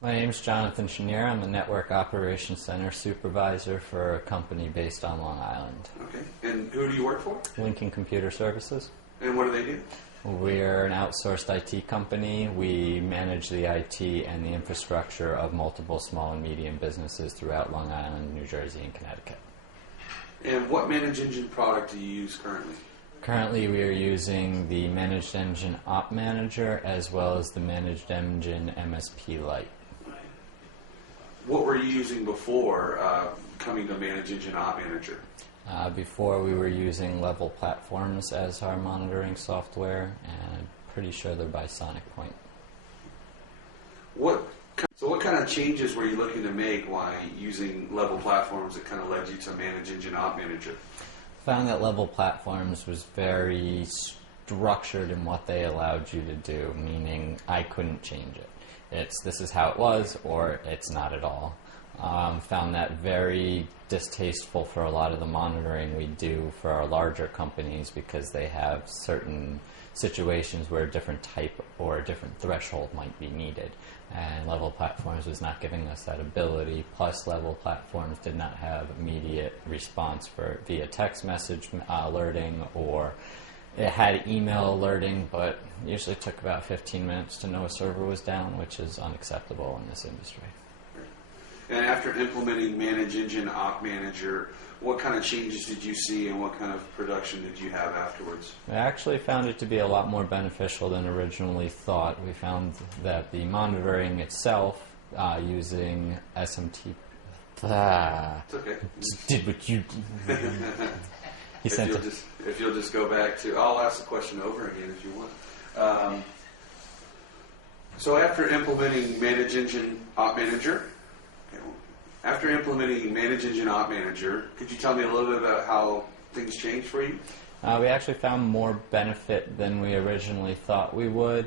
My name is Johnathan Schneier. I'm the Network Operations Center Supervisor for a company based on Long Island. Okay. And who do you work for? Lincoln Computer Services. And what do they do? We're an outsourced IT company. We manage the IT and the infrastructure of multiple small and medium businesses throughout Long Island, New Jersey, and Connecticut. And what ManageEngine product do you use currently? Currently, we are using the ManageEngine OpManager as well as the ManageEngine MSP Lite. What were you using before coming to ManageEngine OpManager? Before, we were using Level Platforms as our monitoring software, and I'm pretty sure they're by Sonic Point. So what kind of changes were you looking to make while using Level Platforms that kind of led you to ManageEngine OpManager? Found that Level Platforms was very structured in what they allowed you to do, meaning I couldn't change it. This is how it was, or it's not at all. Found that very distasteful for a lot of the monitoring we do for our larger companies because they have certain situations where a different type or a different threshold might be needed. And Level Platforms was not giving us that ability. Plus, Level Platforms did not have immediate response via text message alerting, or it had email alerting, but usually took about 15 minutes to know a server was down, which is unacceptable in this industry. And after implementing ManageEngine OpManager, what kind of changes did you see and what kind of production did you have afterwards? I actually found it to be a lot more beneficial than originally thought. We found that the monitoring itself using SMT... It's okay. Did what you... If you'll just go back to... I'll ask the question over again if you want. So after implementing ManageEngine OpManager, could you tell me a little bit about how things changed for you? We actually found more benefit than we originally thought we would.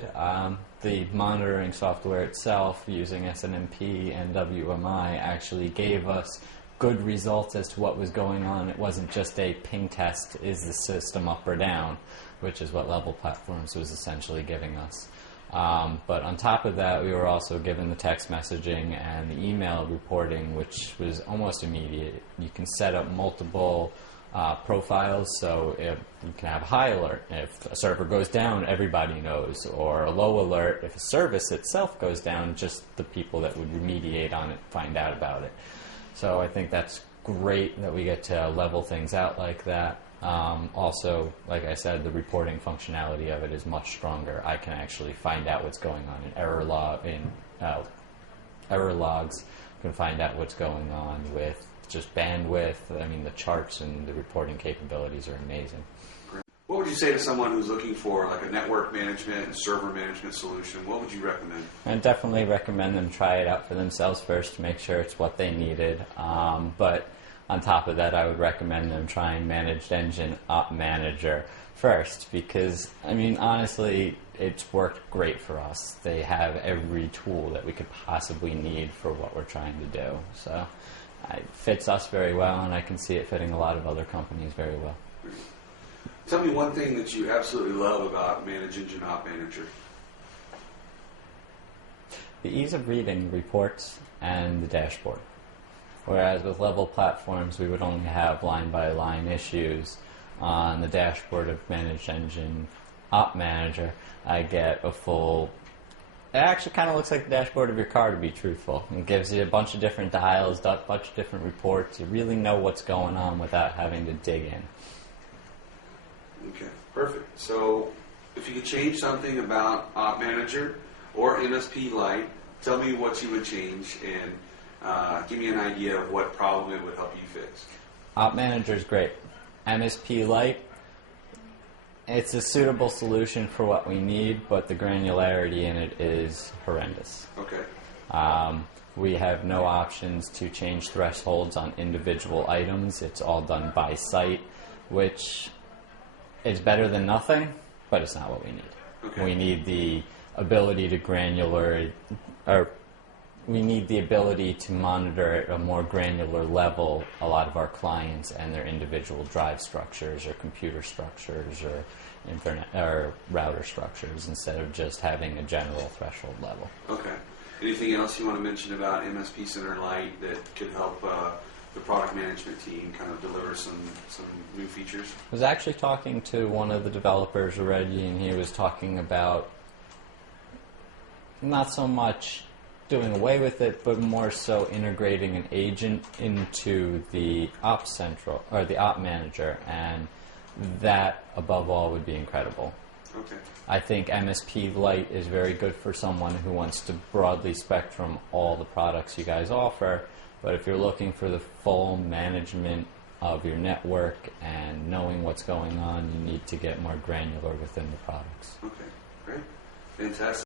The monitoring software itself, using SNMP and WMI, actually gave us good results as to what was going on. It wasn't just a ping test, is the system up or down, which is what Level Platforms was essentially giving us. But on top of that, we were also given the text messaging and the email reporting, which was almost immediate. You can set up multiple profiles, so if you can have a high alert. If a server goes down, everybody knows, or a low alert. If a service itself goes down, just the people that would remediate on it find out about it. So I think that's great that we get to level things out like that. Also, like I said, the reporting functionality of it is much stronger. I can actually find out what's going on in error logs. Can find out what's going on with just bandwidth. I mean, the charts and the reporting capabilities are amazing. What would you say to someone who's looking for like a network management and server management solution? What would you recommend? I definitely recommend them try it out for themselves first to make sure it's what they needed. But on top of that, I would recommend them trying ManageEngine OpManager first because, I mean, honestly, it's worked great for us. They have every tool that we could possibly need for what we're trying to do. So it fits us very well, and I can see it fitting a lot of other companies very well. Tell me one thing that you absolutely love about ManageEngine OpManager. The ease of reading reports and the dashboard. Whereas with Level Platforms, we would only have line-by-line issues. On the dashboard of ManageEngine OpManager, I get a full... It actually kind of looks like the dashboard of your car, to be truthful. It gives you a bunch of different dials, a bunch of different reports. You really know what's going on without having to dig in. Okay, perfect. So if you could change something about OpManager or MSP Lite, tell me what you would change and give me an idea of what problem it would help you fix. OpManager is great. MSP Lite, it's a suitable solution for what we need, but the granularity in it is horrendous. Okay. We have no options to change thresholds on individual items. It's all done by site, which is better than nothing, but it's not what we need. Okay. We need the ability to we need the ability to monitor at a more granular level a lot of our clients and their individual drive structures or computer structures or internet or router structures instead of just having a general threshold level. Okay. Anything else you want to mention about MSP Center Lite that could help the product management team kind of deliver some new features? I was actually talking to one of the developers already, and he was talking about not so much doing away with it, but more so integrating an agent into the Ops Central or the Op Manager, and that above all would be incredible. Okay. I think MSP Lite is very good for someone who wants to broadly spectrum all the products you guys offer, but if you're looking for the full management of your network and knowing what's going on, you need to get more granular within the products. Okay, great. Fantastic.